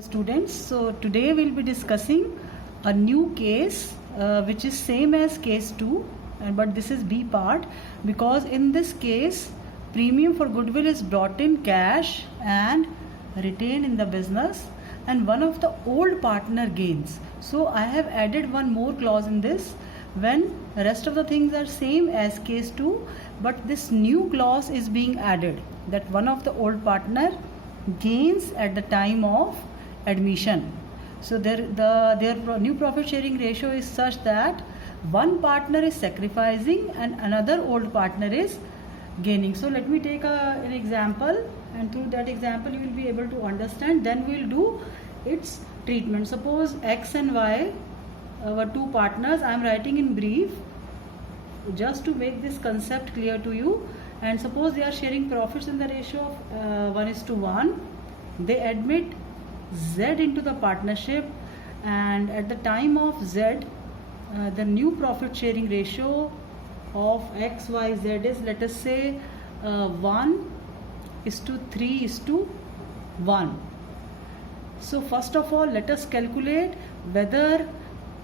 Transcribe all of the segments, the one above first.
Students, so today we'll be discussing a new case which is same as case 2, but this is B part, because in this case premium for goodwill is brought in cash and retained in the business, and one of the old partner gains. So I have added one more clause in this when rest of the things are same as case 2, but this new clause is being added, that one of the old partner gains at the time of admission. So their new profit sharing ratio is such that one partner is sacrificing and another old partner is gaining. So let me take an example, and through that example you will be able to understand. Then we will do its treatment. Suppose X and Y were two partners. I am writing in brief just to make this concept clear to you. And suppose they are sharing profits in the ratio of 1:1. They admit Z into the partnership, and at the time of Z the new profit sharing ratio of XYZ is, let us say, 1:3:1. So first of all, let us calculate whether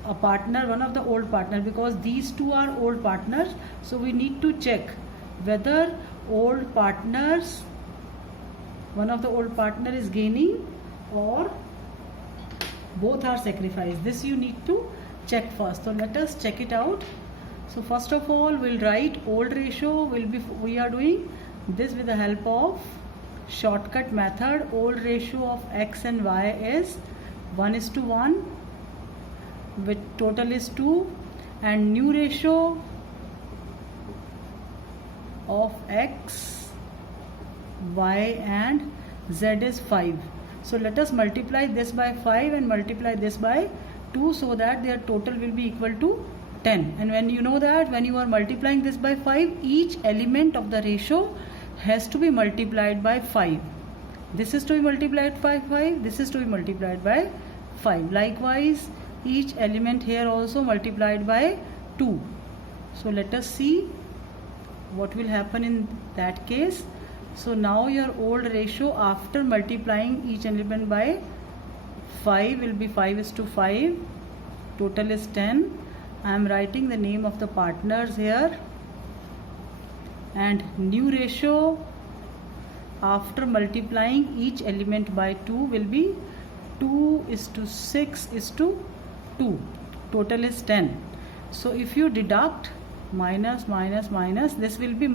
a partner, one of the old partner, because these two are old partners, so we need to check whether old partners, one of the old partner is gaining or both are sacrificed. This you need to check first. So let us check it out. So first of all, we'll write old ratio. We are doing this with the help of shortcut method. Old ratio of X and Y is 1:1, with total is 2, and new ratio of X, Y and Z is 5. So let us multiply this by 5 and multiply this by 2, so that their total will be equal to 10. And when you know that when you are multiplying this by 5, each element of the ratio has to be multiplied by 5. This is to be multiplied by 5, this is to be multiplied by 5. Likewise, each element here also multiplied by 2. So let us see what will happen in that case. So now your old ratio after multiplying each element by 5 will be 5:5. Total is 10. I am writing the name of the partners here. And new ratio after multiplying each element by 2 will be 2:6:2. Total is 10. So if you deduct minus minus minus, this will be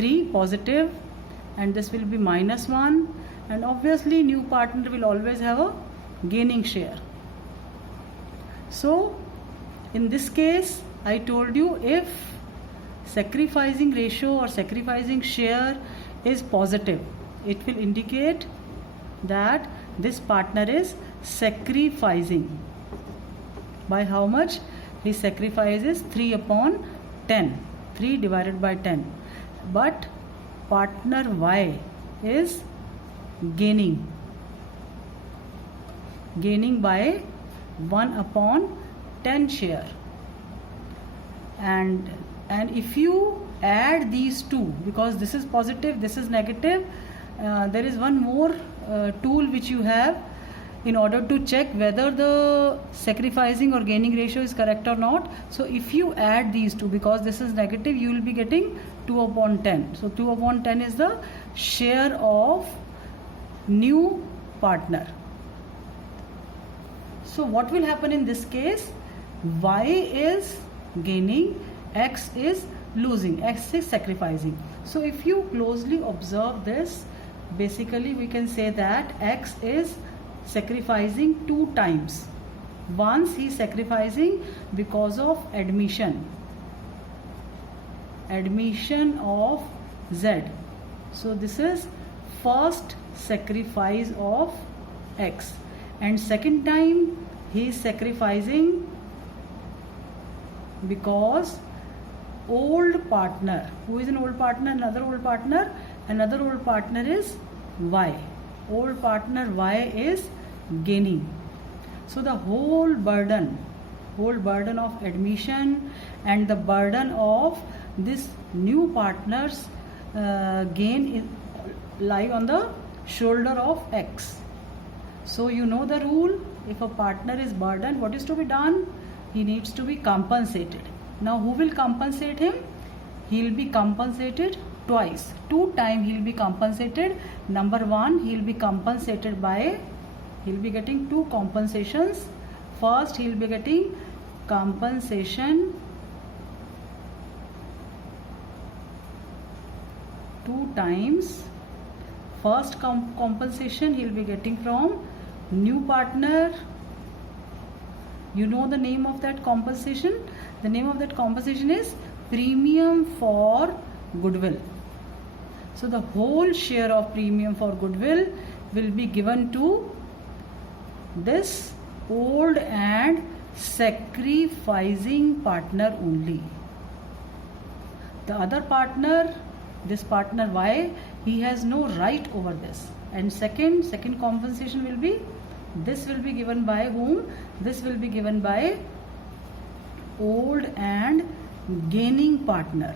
3 positive, and this will be -1, and obviously new partner will always have a gaining share. So in this case, I told you, if sacrificing ratio or sacrificing share is positive, it will indicate that this partner is sacrificing. By how much? He sacrifices 3/10, 3 divided by 10. But partner Y is gaining by 1/10 share. And if you add these two, because this is positive, this is negative, there is one more tool which you have in order to check whether the sacrificing or gaining ratio is correct or not. So if you add these two, because this is negative, you will be getting 2/10. So 2/10 is the share of new partner. So what will happen in this case? Y is gaining, X is losing, X is sacrificing. So if you closely observe this, basically we can say that X is sacrificing 2 times. Once he is sacrificing because of admission of Z. So this is first sacrifice of X, and second time he is sacrificing because old partner. Who is an old partner? Another old partner. Another old partner is Y. Old partner Y is gaining. So the whole burden of admission and the burden of this new partner's gain lie on the shoulder of X. So you know the rule, if a partner is burdened, what is to be done? He needs to be compensated. Now who will compensate him? He will be compensated twice. 2 times he will be compensated. Number 1, he will be compensated by, he will be getting 2 compensations. First, he will be getting compensation 2 times. First compensation he will be getting from new partner. You know the name of that compensation? The name of that compensation is premium for goodwill. So the whole share of premium for goodwill will be given to this old and sacrificing partner only. The other partner, this partner Y, he has no right over this. And second compensation will be, this will be given by whom? This will be given by old and gaining partner.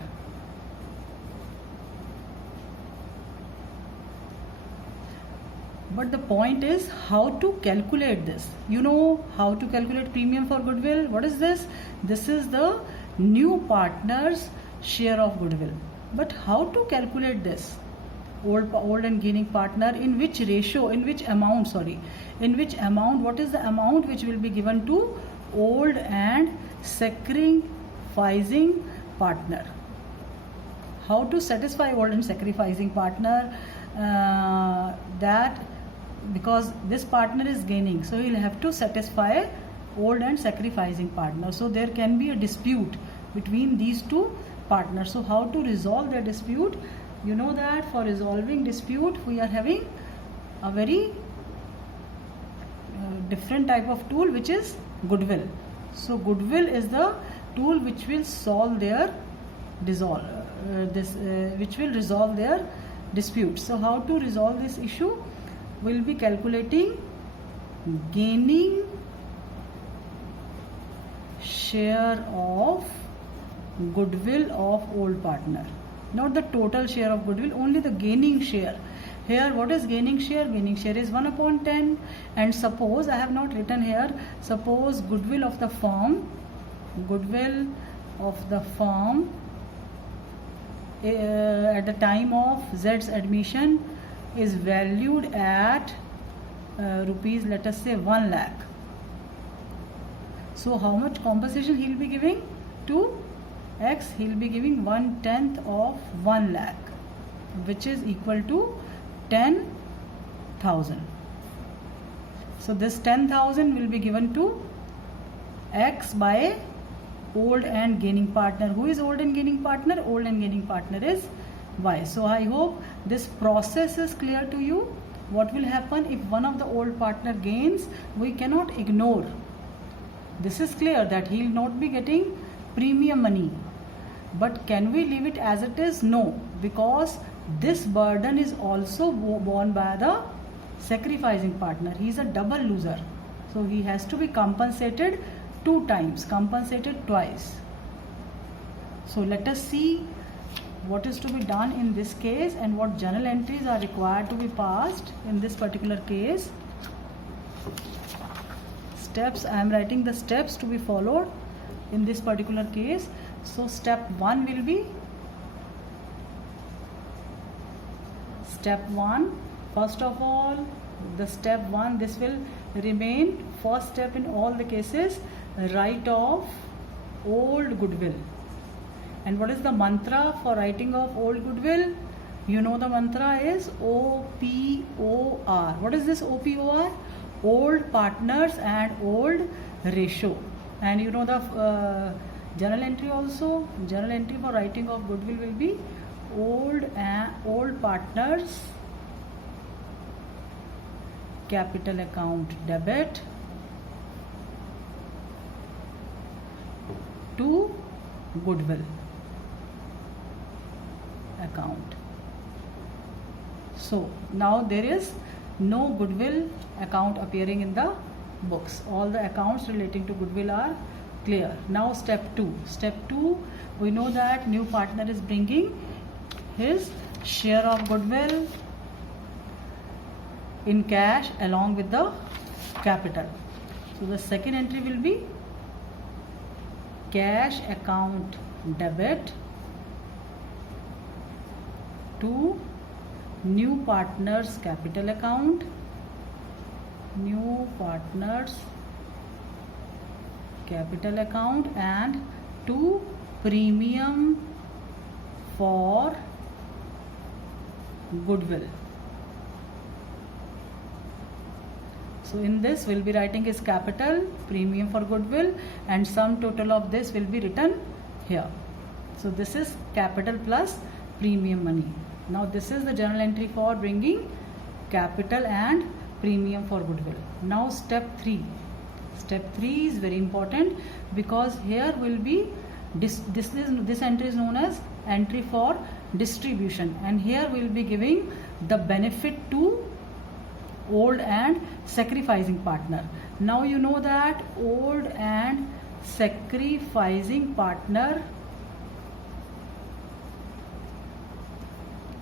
But the point is how to calculate this. You know how to calculate premium for goodwill. What is this? This is the new partner's share of goodwill. But how to calculate this? Old and gaining partner, in which ratio, in which amount, what is the amount which will be given to old and sacrificing partner? How to satisfy old and sacrificing partner? That because this partner is gaining, so he'll have to satisfy old and sacrificing partner. So there can be a dispute between these 2 partners. So how to resolve their dispute? You know that for resolving dispute we are having a very different type of tool, which is goodwill. So goodwill is the tool which will solve their which will resolve their dispute. So how to resolve this issue? We'll be calculating gaining share of goodwill of old partner. Not the total share of goodwill, only the gaining share. Here what is gaining share? Gaining share is 1/10. And suppose, I have not written here, suppose goodwill of the firm at the time of Z's admission is valued at rupees, let us say 1 lakh. So how much compensation he will be giving to X? He will be giving 1/10 of 1 lakh, which is equal to 10,000. So this 10,000 will be given to X by old and gaining partner. Who is old and gaining partner? Old and gaining partner is Y. So I hope this process is clear to you. What will happen if one of the old partner gains? We cannot ignore. This is clear that he will not be getting premium money. But can we leave it as it is? No, because this burden is also borne by the sacrificing partner. He is a double loser. So he has to be compensated 2 times, compensated twice. So let us see what is to be done in this case and what journal entries are required to be passed in this particular case. Steps, I am writing the steps to be followed in this particular case. So step 1 will be, first of all, the step 1, this will remain first step in all the cases, write off old goodwill. And what is the mantra for writing off old goodwill? You know the mantra is OPOR. What is this OPOR? Old partners and old ratio. And you know the journal entry also. Journal entry for writing off goodwill will be old partners capital account debit to goodwill account. So now there is no goodwill account appearing in the books. All the accounts relating to goodwill are clear. Now step 2. Step 2, we know that new partner is bringing his share of goodwill in cash along with the capital. So the second entry will be cash account debit to new partners capital account, new partners capital account, and to premium for goodwill. So in this we'll be writing is capital, premium for goodwill, and sum total of this will be written here. So this is capital plus premium money. Now this is the journal entry for bringing capital and premium for goodwill. Now step 3. Step 3 is very important because here will be this entry is known as entry for distribution, and here we will be giving the benefit to old and sacrificing partner. Now you know that old and sacrificing partner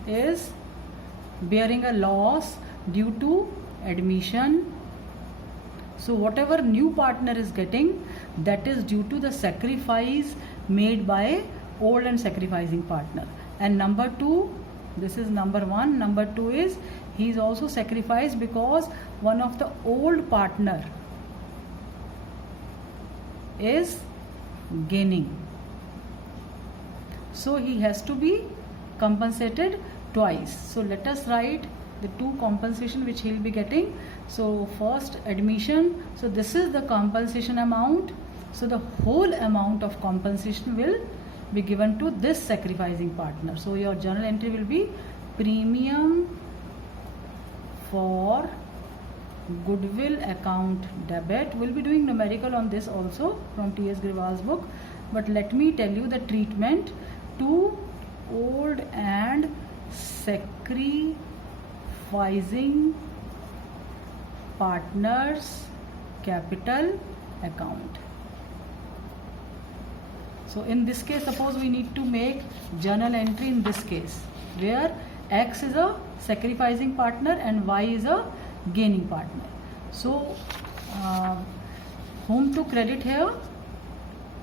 is bearing a loss due to admission. So whatever new partner is getting, that is due to the sacrifice made by old and sacrificing partner. And number 2, this is number 1. Number 2 is he is also sacrificed because one of the old partner is gaining. So he has to be compensated twice. So let us write the 2 compensation which he will be getting. So first admission. So this is the compensation amount. So the whole amount of compensation will be given to this sacrificing partner. So your journal entry will be premium for goodwill account debit. We'll be doing numerical on this also from T.S. Grewal's book, but let me tell you the treatment to old and sacrificing partners capital account. So in this case, suppose we need to make journal entry in this case where X is a sacrificing partner and Y is a gaining partner. So whom to credit here?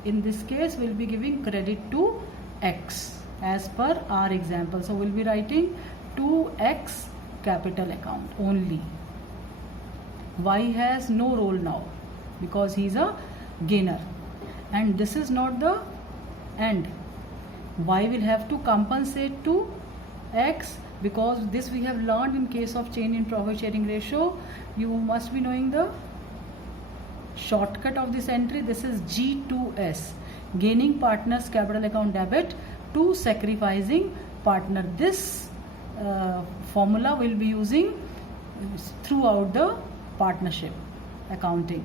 In this case we'll be giving credit to X as per our example. So we'll be writing to X capital account only. Y has no role now because he is a gainer, and this is not the end. Y will have to compensate to X because this we have learned in case of change in profit sharing ratio. You must be knowing the shortcut of this entry. This is G2S, gaining partners capital account debit to sacrificing partner. This formula will be using throughout the partnership accounting.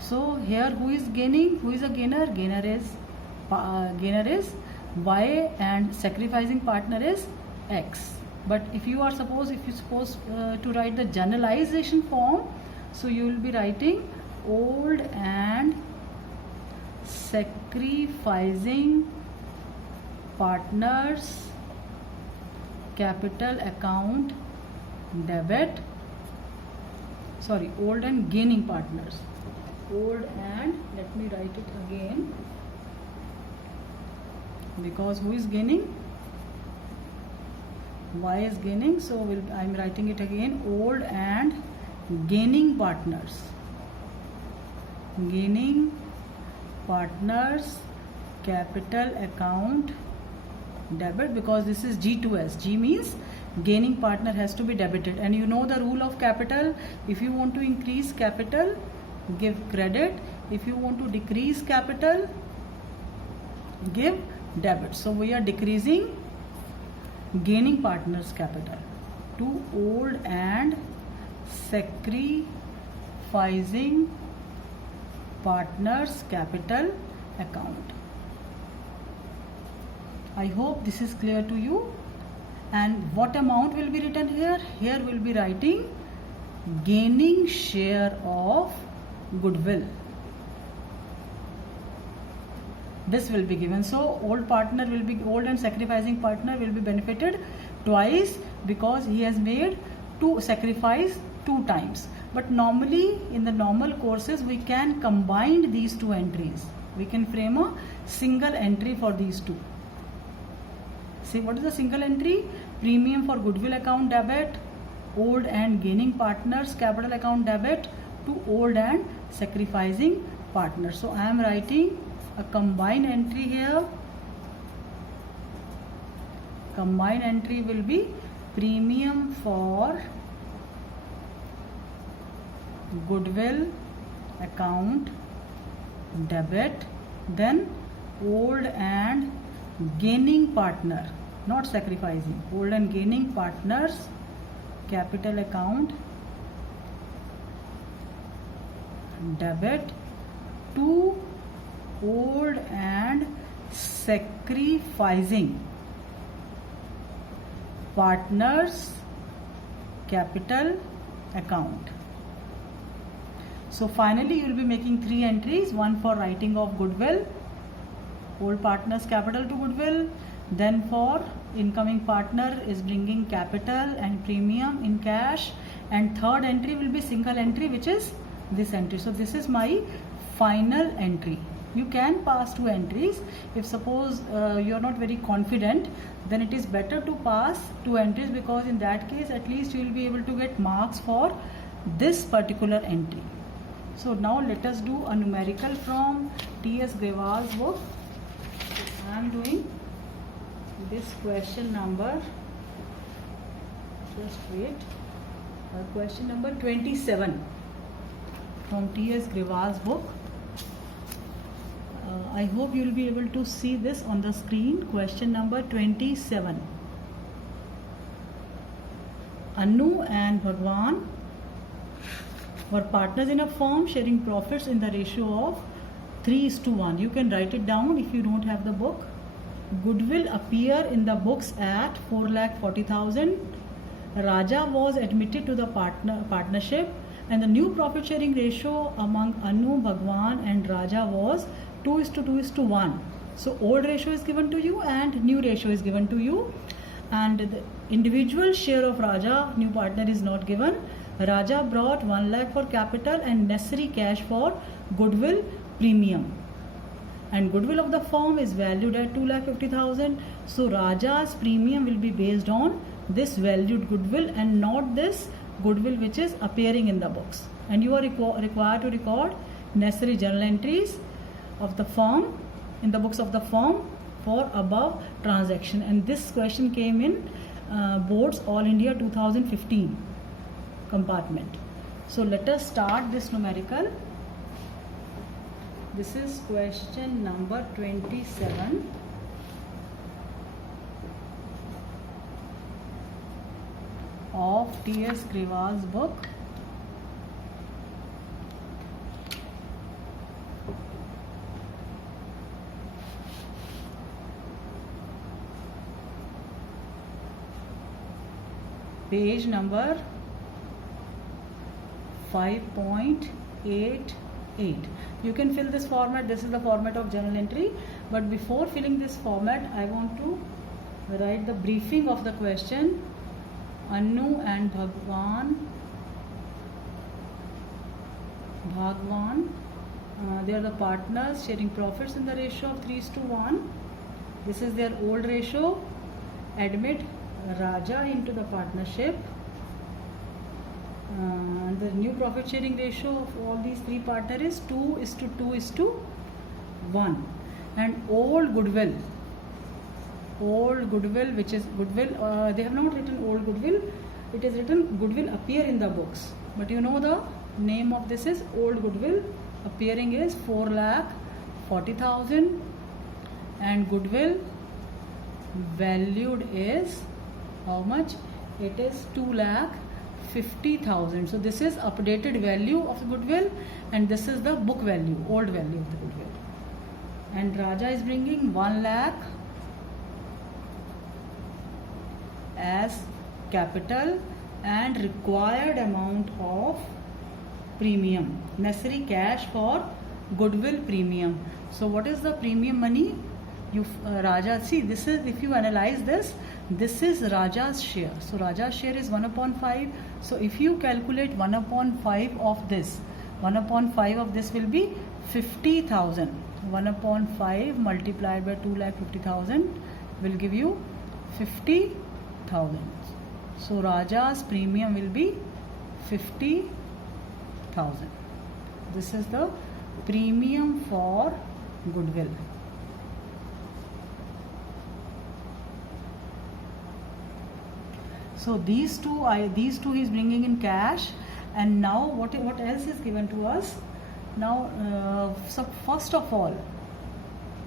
So here who is gaining, who is a gainer? Gainer is Y and sacrificing partner is X. But if you supposed to write the generalization form, so you will be writing old and sacrificing partners capital account debit, old and gaining partners, old and, let me write it again because who is gaining? Y is gaining, so I am writing it again, old and gaining partners capital account debit, because this is G2S. G means gaining partner has to be debited, and you know the rule of capital. If you want to increase capital, give credit. If you want to decrease capital, give debit. So we are decreasing gaining partners capital to old and sacrificing partners capital account. I hope this is clear to you. And what amount will be written here? Here we will be writing gaining share of goodwill. This will be given. So old and sacrificing partner will be benefited twice because he has made sacrifice 2 times. But normally in the normal courses we can combine these two entries. We can frame a single entry for these two. See, what is the single entry? Premium for goodwill account debit, old and gaining partners capital account debit to old and sacrificing partners. So I am writing a combined entry here. Combined entry will be premium for goodwill account debit, then old and gaining partner, not sacrificing, old and gaining partners capital account debit to old and sacrificing partners capital account. So finally you will be making three entries, one for writing of goodwill, old partners capital to goodwill, then for incoming partner is bringing capital and premium in cash, and third entry will be single entry, which is this entry. So this is my final entry. You can pass two entries. If suppose you are not very confident, then it is better to pass two entries, because in that case at least you will be able to get marks for this particular entry. So now let us do a numerical from T.S. Grewal's book. I am doing this question number, just wait, question number 27 from T.S. Grewal's book. I hope you will be able to see this on the screen. Question number 27. Anu and Bhagwan were partners in a firm sharing profits in the ratio of 3:1. You can write it down if you don't have the book. Goodwill appear in the books at 4,40,000. Raja was admitted to the partnership, and the new profit sharing ratio among Anu, Bhagwan and Raja was 2:1. So old ratio is given to you and new ratio is given to you, and the individual share of Raja, new partner, is not given. Raja brought 1 lakh for capital and necessary cash for goodwill premium, and goodwill of the firm is valued at 2,50,000. So Raja's premium will be based on this valued goodwill and not this goodwill which is appearing in the books. And you are required to record necessary journal entries of the firm in the books of the firm for above transaction. And this question came in Boards All India 2015 compartment. So let us start this numerical. This is question number 27. Of T.S. Grewal's book. Page number 5.88. You can fill this format. This is the format of journal entry. But before filling this format, I want to write the briefing of the question. Anu and Bhagwan, they are the partners sharing profits in the ratio of 3:1. This is their old ratio. Admit Raja into the partnership. The new profit sharing ratio of all these three partners is 2:1. And old goodwill, which is goodwill, they have not written old goodwill, it is written goodwill appear in the books, but you know the name of this is old goodwill. Appearing is 4,40,000 and goodwill valued is how much? It is 2,50,000. So this is updated value of the goodwill and this is the book value, old value of the goodwill. And Raja is bringing 1 lakh as capital and required amount of premium, necessary cash for goodwill premium. So what is the premium money? Raja, see, this is, if you analyze this, this is Raja's share. So Raja's share is 1 upon 5. So if you calculate 1 upon 5 of this, 1 upon 5 of this will be 50,000. 1 upon 5 multiplied by 2,50,000 will give you 50,000. So Raja's premium will be 50,000. This is the premium for goodwill. So these two he is bringing in cash, and now what else is given to us? Now, so first of all,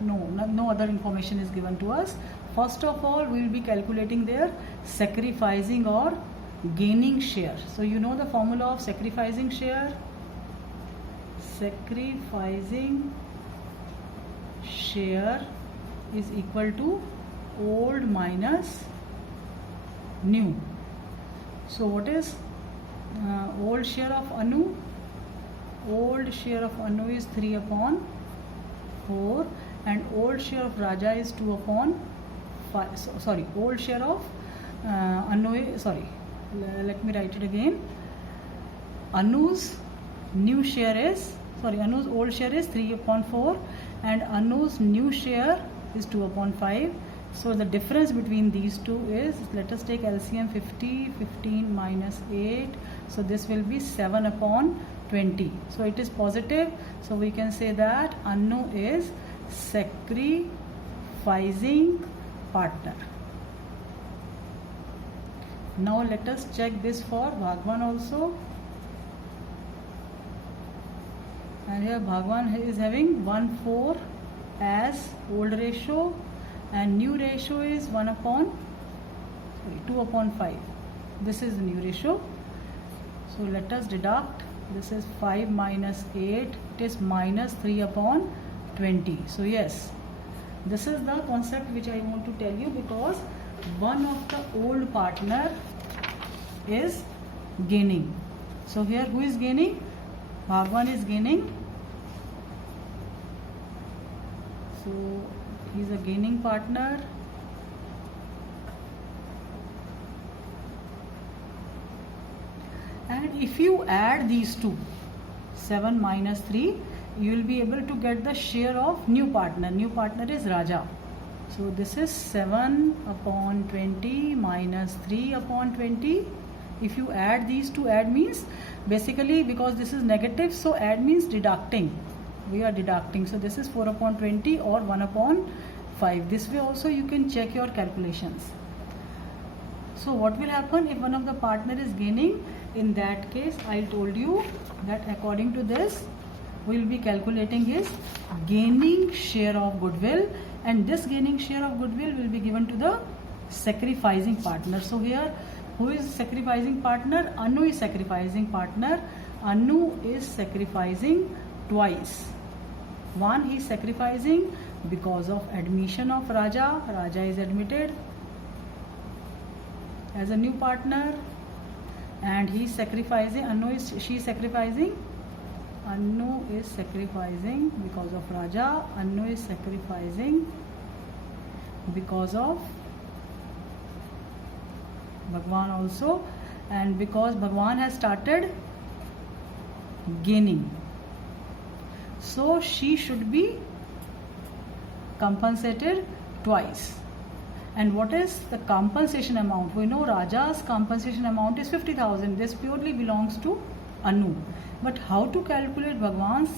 no other information is given to us. First of all, we will be calculating their sacrificing or gaining share. So you know the formula of sacrificing share. Sacrificing share is equal to old minus new. So what is old share of Anu? Old share of Anu is 3 upon 4, and old share of Raja is 2 upon 5. Sorry, old share of Anu is, sorry, let me write it again. Anu's new share is, sorry, Anu's old share is 3 upon 4, and Anu's new share is 2 upon 5. So the difference between these two is, let us take LCM 50, 15 minus 8. So this will be 7 upon 20. So it is positive. So we can say that Anu is sacrificing partner. Now let us check this for Bhagwan also. And here Bhagwan is having 1/4 as old ratio, and new ratio is 2 upon 5. This is the new ratio. So let us deduct. This is 5 minus 8. It is minus 3 upon 20. So yes, this is the concept which I want to tell you, because one of the old partner is gaining. So here who is gaining? Bhagwan is gaining. So he is a gaining partner. And if you add these two, 7 minus 3, you will be able to get the share of new partner. New partner is Raja. So this is 7 upon 20 minus 3 upon 20. If you add these two, add means basically, because this is negative, so add means deducting. We are deducting. So this is 4 upon 20 or 1 upon 5. This way also you can check your calculations. So what will happen if one of the partner is gaining? In that case, I told you that according to this, we will be calculating his gaining share of goodwill, and this gaining share of goodwill will be given to the sacrificing partner. So here, who is sacrificing partner? Anu is sacrificing partner. Anu is sacrificing twice. One, he is sacrificing because of admission of Raja. Raja is admitted as a new partner, and he is sacrificing. She is sacrificing. Anu is sacrificing because of Raja. Anu is sacrificing because of Bhagwan also, and because Bhagwan has started gaining, so she should be compensated twice. And what is the compensation amount? We know Raja's compensation amount is 50,000. This purely belongs to Anu. But how to calculate Bhagwan's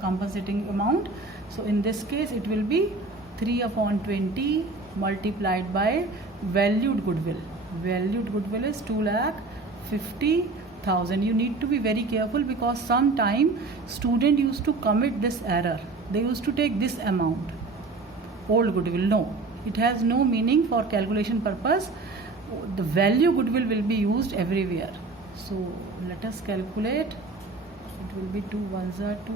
compensating amount? So in this case, it will be 3 upon 20 multiplied by valued goodwill. Valued goodwill is 2,50,000. You need to be very careful, because sometime student used to commit this error. They used to take this amount, old goodwill. No, it has no meaning for calculation purpose. The value goodwill will be used everywhere. So let us calculate. It will be 2 1s are 2,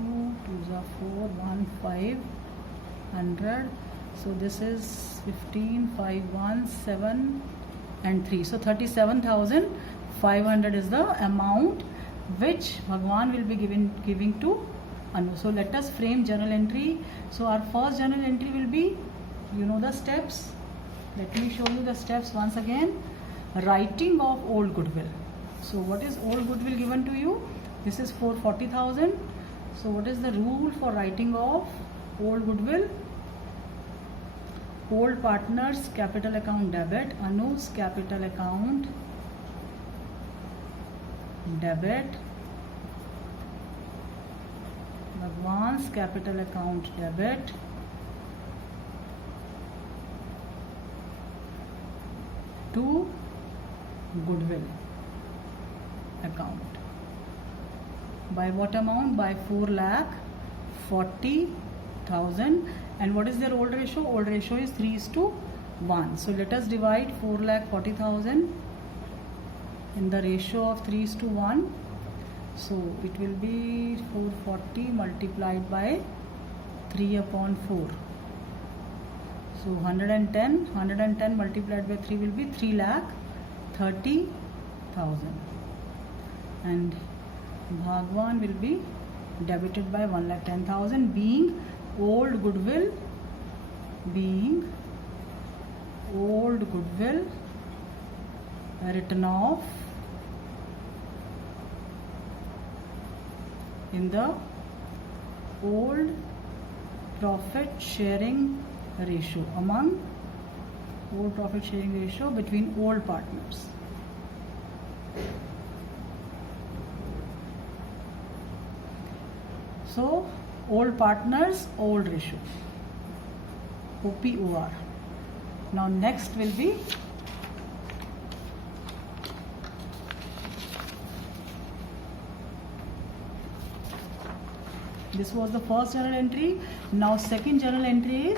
2s are 4, 1 500. So this is 15, 5 1, 7 and 3. So 37,500 is the amount which Bhagwan will be giving to Anu. So let us frame journal entry. So our first journal entry will be You know the steps. Let me show you the steps once again. Writing of old goodwill. So what is old goodwill given to you? This is for 40,000. So what is the rule for writing of old goodwill? Old partners capital account debit, Anu's capital account debit, Bhagwan's capital account debit, to goodwill account. By what amount? By 4,40,000. And what is their old ratio? Old ratio is 3:1. So let us divide 4,40,000 in the ratio of 3:1. So it will be 440 multiplied by 3/4. So 110 multiplied by 3 will be 3,30,000. And Bhagwan will be debited by 1,10,000, being old goodwill, written off in the old profit sharing ratio between old partners. So old partners, old ratio, OPOR. Now next will be this was the first journal entry. Now second journal entry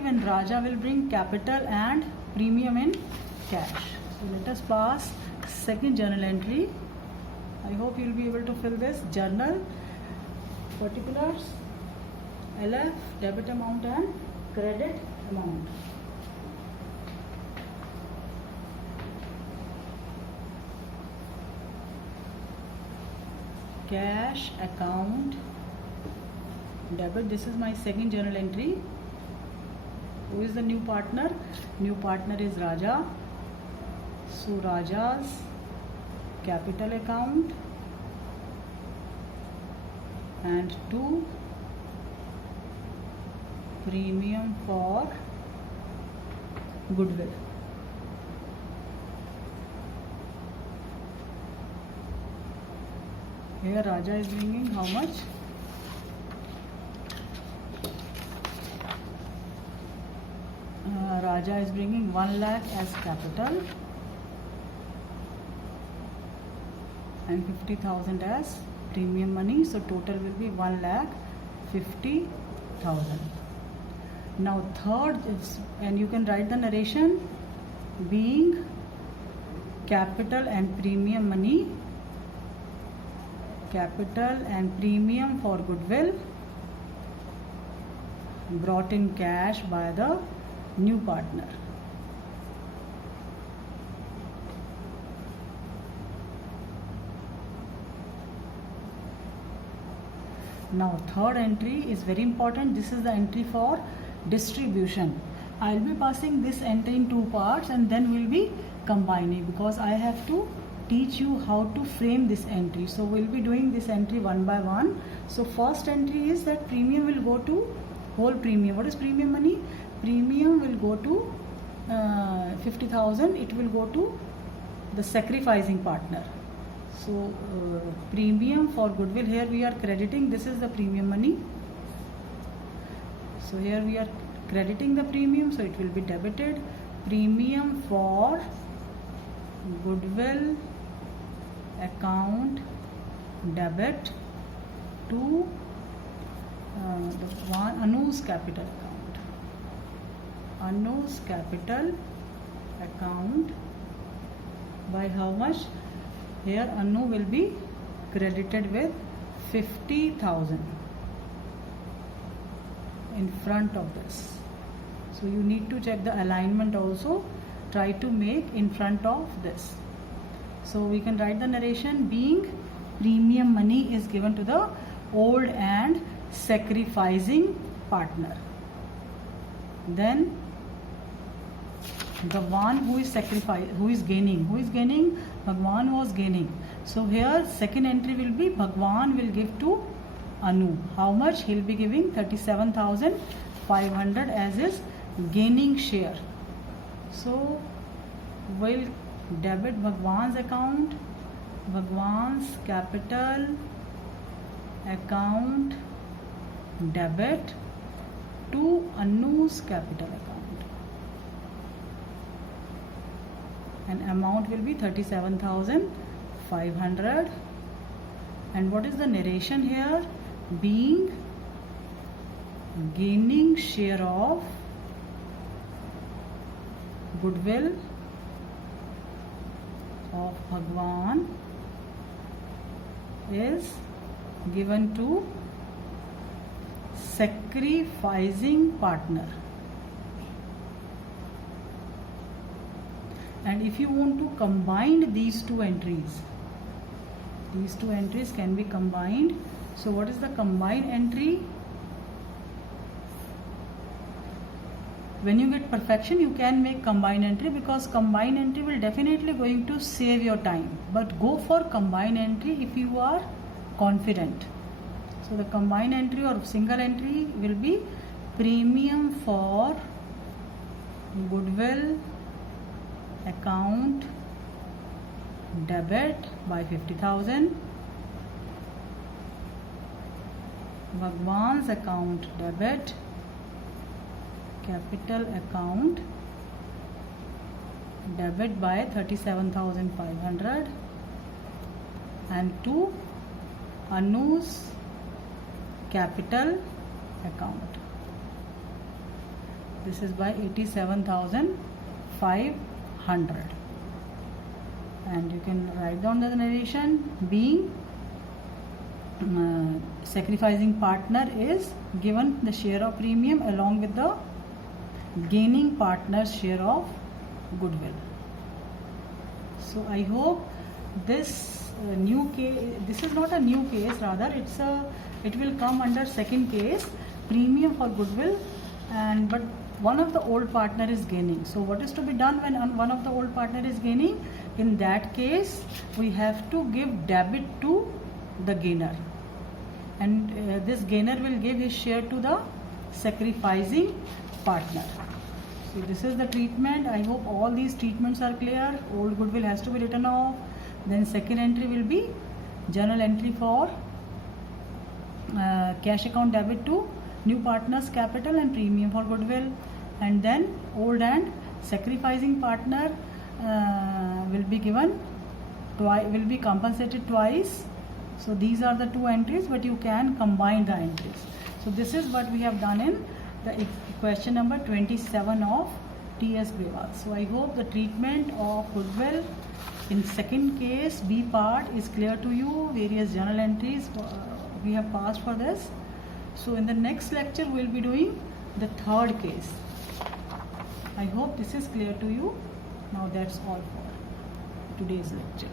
when Raja will bring capital and premium in cash. So let us pass second journal entry. I hope you will be able to fill this. Journal particulars, LF, debit amount and credit amount. Cash account debit. This is my second journal entry. Who is the new partner? New partner is Raja. So Raja's capital account and to premium for goodwill. Here Raja is bringing how much? Raja is bringing 1 lakh as capital and 50,000 as premium money. So total will be 1,50,000. Now third is, and you can write the narration, being capital and premium money, capital and premium for goodwill brought in cash by the new partner. Now third entry is very important. This is the entry for distribution. I will be passing this entry in two parts and then we will be combining, because I have to teach you how to frame this entry. So we will be doing this entry one by one. So first entry is that premium will go to whole premium. What is premium money? Premium will go to 50,000. It will go to the sacrificing partner. So premium for goodwill, here we are crediting, this is the premium money. So here we are crediting the premium, so it will be debited. Premium for goodwill account debit to Anu's capital account. Anu's capital account by how much? Here Anu will be credited with 50,000 in front of this. So you need to check the alignment also. Try to make in front of this. So we can write the narration, being premium money is given to the old and sacrificing partner. then the one who is gaining, Bhagwan was gaining. So here second entry will be Bhagwan will give to Anu. How much? He'll be giving 37,500 as his gaining share. So we'll debit Bhagwan's account, Bhagwan's capital account debit to Anu's capital account. And amount will be 37,500. And what is the narration here? Being gaining share of goodwill of Bhagwan is given to sacrificing partner. And if you want to combine these two entries can be combined. So what is the combined entry? When you get perfection, you can make combined entry, because combined entry will definitely going to save your time. But go for combined entry if you are confident. So the combined entry or single entry will be premium for goodwill account debit by 50,000, Bhagwan's account debit, capital account debit by 37,500, and to Anu's capital account. This is by 87,500. And you can write down the narration. Being sacrificing partner is given the share of premium along with the gaining partner's share of goodwill. So I hope this new case, this is not a new case, rather it will come under second case, premium for goodwill, and but one of the old partner is gaining. So what is to be done when one of the old partner is gaining? In that case, we have to give debit to the gainer, and this gainer will give his share to the sacrificing partner. So this is the treatment. I hope all these treatments are clear. Old goodwill has to be written off. Then second entry will be journal entry for cash account debit to new partner's capital and premium for goodwill, and then old and sacrificing partner will be given will be compensated twice. So these are the two entries, but you can combine the entries. So this is what we have done in the question number 27 of T.S. Grewal. So I hope the treatment of goodwill in second case B part is clear to you. Various journal entries we have passed for this. So in the next lecture we will be doing the third case. I hope this is clear to you. Now that's all for today's lecture.